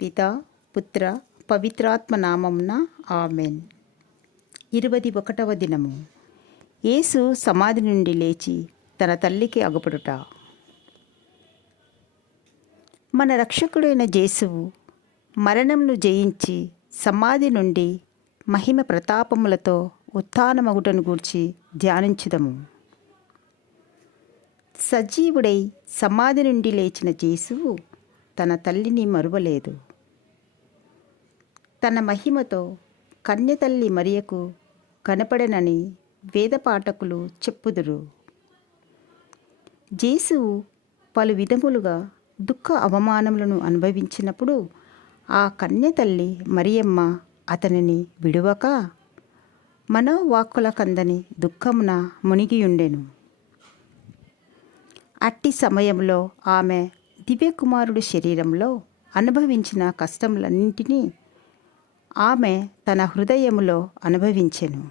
పిత పుత్ర పవిత్రాత్మ నామంన ఆమెన్. ఇరవై ఒకటవ దినము. యేసు సమాధి నుండి లేచి తన తల్లికి అగుపడుట. మన రక్షకుడైన జేసువు మరణంను జయించి సమాధి నుండి మహిమ ప్రతాపములతో ఉత్థానమగుటను గూర్చి ధ్యానించుదము. సజీవుడై సమాధి నుండి లేచిన జేసువు తన తల్లిని మరువలేదు. తన మహిమతో కన్యతల్లి మరియకు కనపడనని వేదపాఠకులు చెప్పుదురు. జేసువు పలు విధములుగా దుఃఖ అవమానములను అనుభవించినప్పుడు ఆ కన్యతల్లి మరియమ్మ అతనిని విడువక మనోవాక్కుల కందని దుఃఖమున మునిగియుండెను. అట్టి సమయంలో ఆమె దివ్యకుమారుడి శరీరంలో అనుభవించిన కష్టములన్నింటినీ ఆమె తన హృదయములో అనుభవించెను.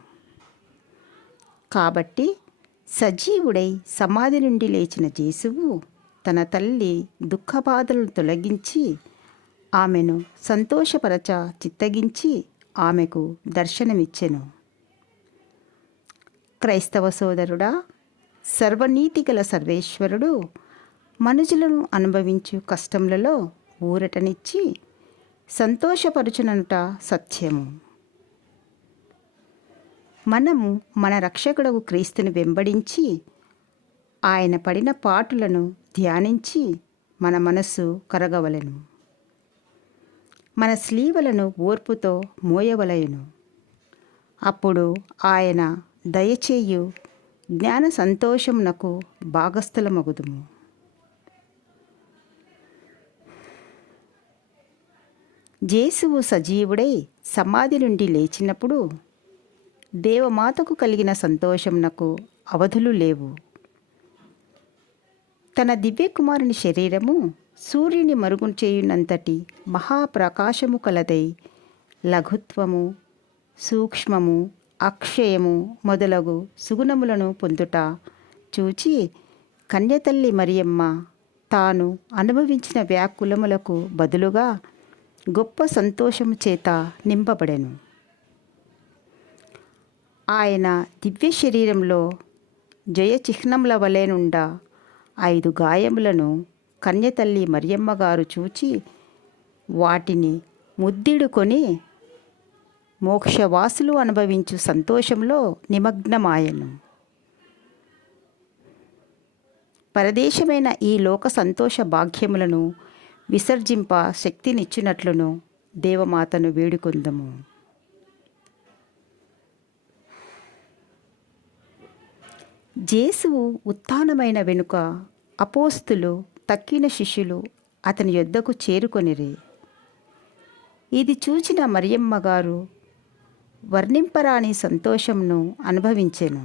కాబట్టి సజీవుడై సమాధి నుండి లేచిన జేసువు తన తల్లి దుఃఖబాధలను తొలగించి ఆమెను సంతోషపరచ చిత్తగించి ఆమెకు దర్శనమిచ్చెను. క్రైస్తవ సోదరుడా సర్వనీతి గల సర్వేశ్వరుడు మనుషులను అనుభవించు కష్టములలో ఊరటనిచ్చి సంతోషపరుచుననుట సత్యము. మనము మన రక్షకుడకు క్రీస్తుని వెంబడించి ఆయన పడిన పాటులను ధ్యానించి మన మనస్సు కరగవలెను. మన స్లీవలను ఓర్పుతో మోయవలయను అప్పుడు ఆయన దయచేయు జ్ఞాన సంతోషమునకు భాగస్థులమగుదుము. జేసువు సజీవుడై సమాధి నుండి లేచినప్పుడు దేవమాతకు కలిగిన సంతోషమునకు అవధులు లేవు. తన దివ్యకుమారుని శరీరము సూర్యుని మరుగు చేయునంతటి మహాప్రకాశము కలదై లఘుత్వము సూక్ష్మము అక్షయము మొదలగు సుగుణములను పొందుట చూచి కన్యతల్లి మరియమ్మ తాను అనుభవించిన వ్యాకులములకు బదులుగా గొప్ప సంతోషము చేత నింపబడెను. ఆయన దివ్య శరీరంలో జయ చిహ్నముల వలెనుండా ఐదు గాయములను కన్యతల్లి మరియమ్మ గారు చూచి వాటిని ముద్దిడుకొని మోక్షవాసులు అనుభవించు సంతోషంలో నిమగ్నమాయను. పరదేశమైన ఈ లోక సంతోష భాగ్యములను విసర్జింప శక్తినిచ్చినట్లును దేవమాతను వేడుకొందము. జేసువు ఉత్థానమైన వెనుక అపోస్తులు తక్కిన శిష్యులు అతని యొద్దకు చేరుకొనిరి. ఇది చూచిన మరియమ్మ గారు వర్ణింపరాని సంతోషంను అనుభవించెను.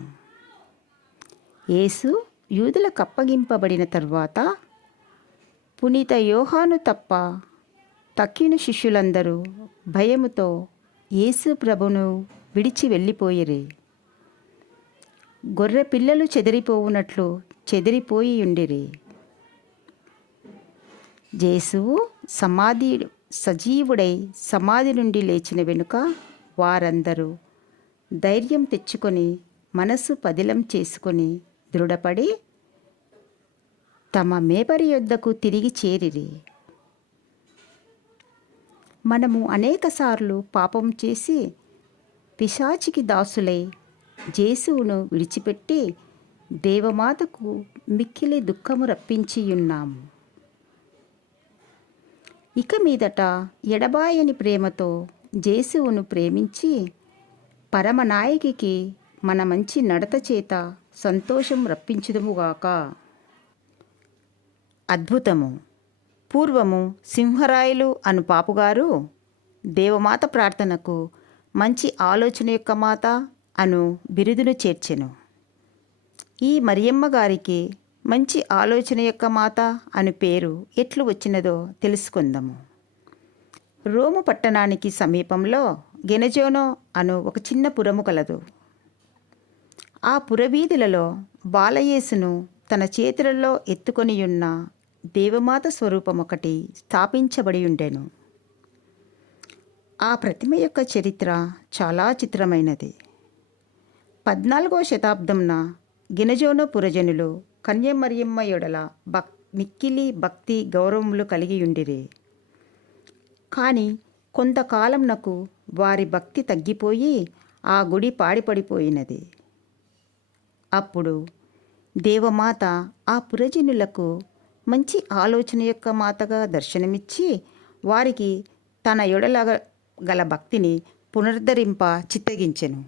యేసు యూదులకు అప్పగింపబడిన తరువాత పునీత యోహాను తప్ప తక్కిన శిష్యులందరూ భయముతో యేసు ప్రభును విడిచి వెళ్ళిపోయిరి. గొర్రె పిల్లలు చెదిరిపోవునట్లు చెదిరిపోయి ఉండిరి. జేసువు సమాధి సజీవుడై సమాధి నుండి లేచిన వెనుక వారందరూ ధైర్యం తెచ్చుకొని మనసు పదిలం చేసుకొని దృఢపడి తమ మేపరి యొద్దకు తిరిగి చేరిరి. మనము అనేకసార్లు పాపం చేసి పిశాచికి దాసులై జేసువును విడిచిపెట్టి దేవమాతకు మిక్కిలి దుఃఖము రప్పించియున్నాము ఇక మీదట ఎడబాయని ప్రేమతో జేసువును ప్రేమించి పరమనాయకికి మన మంచి నడత చేత సంతోషం రప్పించుదుముగాక అద్భుతము. పూర్వము సింహరాయలు అను పాపుగారు దేవమాత ప్రార్థనకు మంచి ఆలోచన యొక్క మాత అను బిరుదును చేర్చెను. ఈ మరియమ్మ గారికి మంచి ఆలోచన యొక్క మాత అను పేరు ఎట్లు వచ్చినదో తెలుసుకుందాము. రోము పట్టణానికి సమీపంలో గెనజోనో అను ఒక చిన్న పురము కలదు. ఆ పురవీధులలో బాలయేసును తన చేతులలో ఎత్తుకొనియున్న దేవమాత స్వరూపం ఒకటి స్థాపించబడి ఉండెను. ఆ ప్రతిమ యొక్క చరిత్ర చాలా చిత్రమైనది. పద్నాలుగో శతాబ్దంన గినజోన పురజనులు కన్యమరియమ్మ యొడల భక్ మిక్కిలి భక్తి గౌరవములు కలిగి ఉండిరి. కానీ కొంతకాలంనకు వారి భక్తి తగ్గిపోయి ఆ గుడి పాడిపడిపోయినది. అప్పుడు దేవమాత ఆ పురజనులకు మంచి ఆలోచన యొక్క మాతగా దర్శనమిచ్చి వారికి తన ఎడల గల భక్తిని పునరుద్ధరింప చిత్తగించెను.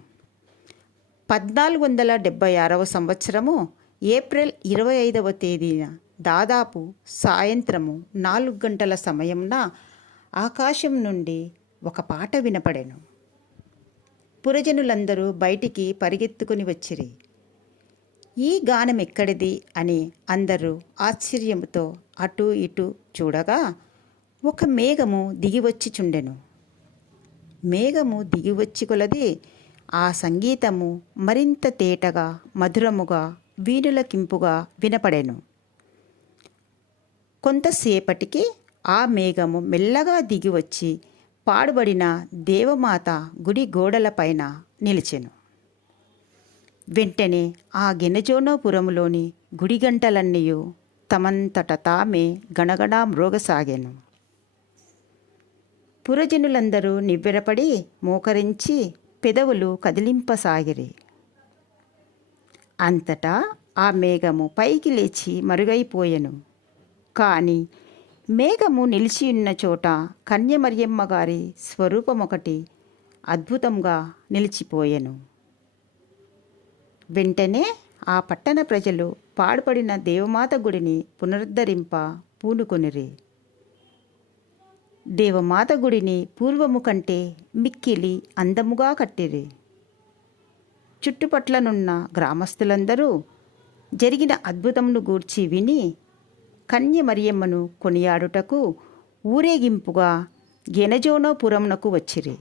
పద్నాలుగు వందల డెబ్భై ఆరవ సంవత్సరము ఏప్రిల్ ఇరవై ఐదవ తేదీన దాదాపు సాయంత్రము నాలుగు గంటల సమయంన ఆకాశం నుండి ఒక పాట వినపడెను. పురజనులందరూ బయటికి పరిగెత్తుకుని వచ్చిరి. ఈ గానం ఎక్కడిది? అని అందరూ ఆశ్చర్యంతో అటు ఇటు చూడగా ఒక మేఘము దిగివచ్చి చుండెను. మేఘము దిగివచ్చి కొలది ఆ సంగీతము మరింత తేటగా మధురముగా వీణులకింపుగా వినపడెను. కొంతసేపటికి ఆ మేఘము మెల్లగా దిగివచ్చి పాడుబడిన దేవమాత గుడి గోడలపైన నిలిచెను. వెంటనే ఆ గెనజోనోపురములోని గుడి గంటలన్నీయు తమంతట తామే గణగణా మ్రోగసాగాను. పురజనులందరూ నివ్వెరపడి మోకరించి పెదవులు కదిలింపసాగిరి. అంతటా ఆ మేఘము పైకి లేచి మరుగైపోయెను. కానీ మేఘము నిలిచి ఉన్న చోట కన్యమరియమ్మ గారి స్వరూపం ఒకటి అద్భుతంగా నిలిచిపోయెను. వెంటనే ఆ పట్టణ ప్రజలు పాడుపడిన దేవమాత గుడిని పునరుద్ధరింప పూనుకొనిరి. దేవమాత గుడిని పూర్వము కంటే మిక్కిలి అందముగా కట్టిరి. చుట్టుపట్లనున్న గ్రామస్తులందరూ జరిగిన అద్భుతమును గూర్చి విని కన్య మరియమ్మను కొనియాడుటకు ఊరేగింపుగా గెనజోనోపురమునకు వచ్చిరి.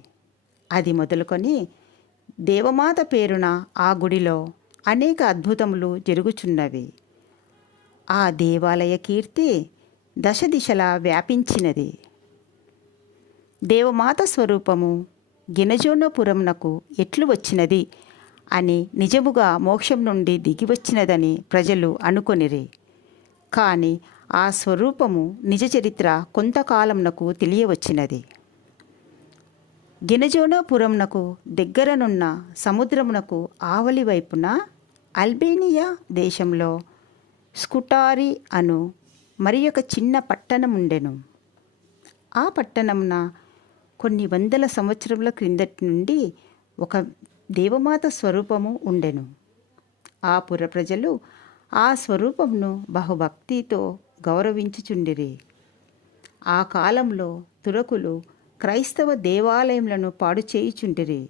అది మొదలుకొని దేవమాత పేరున ఆ గుడిలో అనేక అద్భుతములు జరుగుచున్నవి. ఆ దేవాలయ కీర్తి దశ దిశలా వ్యాపించినది. దేవమాత స్వరూపము గినజోనపురంనకు ఎట్లు వచ్చినది అని నిజముగా మోక్షం నుండి దిగివచ్చినదని ప్రజలు అనుకొనిరి. కానీ ఆ స్వరూపము నిజ చరిత్ర కొంతకాలంనకు తెలియవచ్చినది. గినజోనాపురంనకు దగ్గరనున్న సముద్రమునకు ఆవలి వైపున అల్బేనియా దేశంలో స్కుటారి అను మరి ఒక చిన్న పట్టణం ఉండెను ఆ పట్టణమున కొన్ని వందల సంవత్సరముల క్రిందటి నుండి ఒక దేవమాత స్వరూపము ఉండెను. ఆ పుర ప్రజలు ఆ స్వరూపమును బహుభక్తితో గౌరవించుచుండిరి. ఆ కాలంలో తురకులు క్రైస్తవ దేవాలయములను పాడు చేయుచుంటిరి.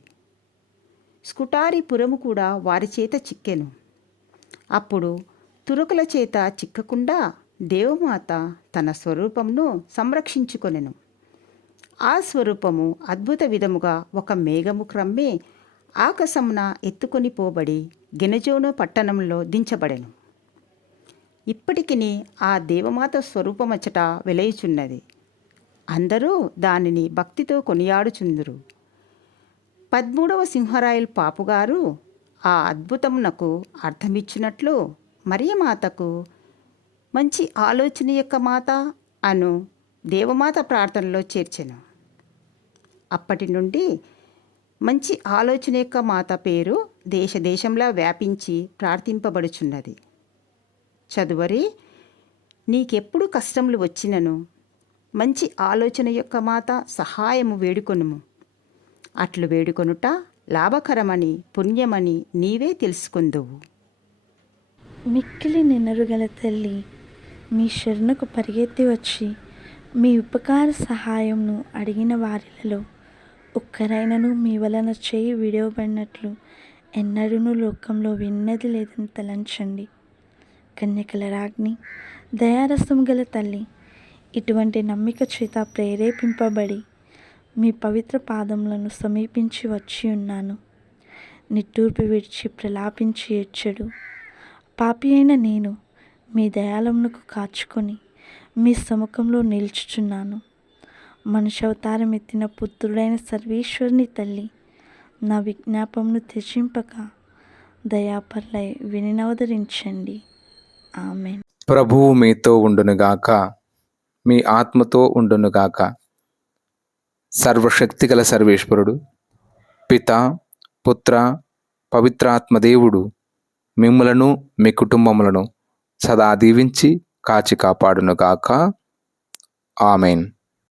స్కుటారిపురము కూడా వారి చేత చిక్కెను. అప్పుడు తురుకుల చేత చిక్కకుండా దేవమాత తన స్వరూపమును సంరక్షించుకొనెను. ఆ స్వరూపము అద్భుత విధముగా ఒక మేఘము క్రమ్మే ఆకాశమున ఎత్తుకొని పోబడి గినజోను పట్టణంలో దించబడెను. ఇప్పటికిని ఆ దేవమాత స్వరూపమచ్చట వెలయుచున్నది. అందరూ దానిని భక్తితో కొనియాడుచుందురు. పదమూడవ సింహరాయల్ పాపుగారు ఆ అద్భుతమునకు అర్థమిచ్చినట్లు మరియమాతకు మంచి ఆలోచన యొక్క మాత అను దేవమాత ప్రార్థనలో చేర్చెను. అప్పటి నుండి మంచి ఆలోచన యొక్క మాత పేరు దేశదేశంలా వ్యాపించి ప్రార్థింపబడుచున్నది. చదువరి నీకెప్పుడు కష్టములు వచ్చినను? మంచి ఆలోచన యొక్క మాత సహాయము వేడుకొనుము. అట్లు వేడుకొనుట లాభకరమని పుణ్యమని నీవే తెలుసుకుందువు. మిక్కిలి నినరుగల తల్లి మీ శరణకు పరిగెత్తి వచ్చి మీ ఉపకార సహాయంను అడిగిన వారిలలో ఒక్కరైనను మీ వలన చేయి విడవబడినట్లు ఎన్నడూనూ లోకంలో విన్నది లేదని తలంచండి కన్యకల రాజ్ని దయారసం గల తల్లి ఇటువంటి నమ్మిక చేత ప్రేరేపింపబడి మీ పవిత్ర పాదములను సమీపించి వచ్చి ఉన్నాను. నిట్టూర్పు విడిచి ప్రలాపించి ఏడ్చడు. పాపి అయిన నేను మీ దయాళమునకు కాచుకొని మీ సముఖంలో నిల్చుచున్నాను. మనుషవతారం ఎత్తిన పుత్రుడైన సర్వేశ్వరుని తల్లి నా విజ్ఞాపమును త్యజింపక దయాపర్లై వినినవదరించండి. ఆమె ప్రభువు మీతో ఉండునుగాక. మీ ఆత్మతో ఉండునుగాక సర్వశక్తిగల సర్వేశ్వరుడు పిత పుత్ర పవిత్రాత్మ దేవుడు మిమ్ములను మీ కుటుంబములను సదా దీవించి కాచి కాపాడునుగాక ఆమెన్.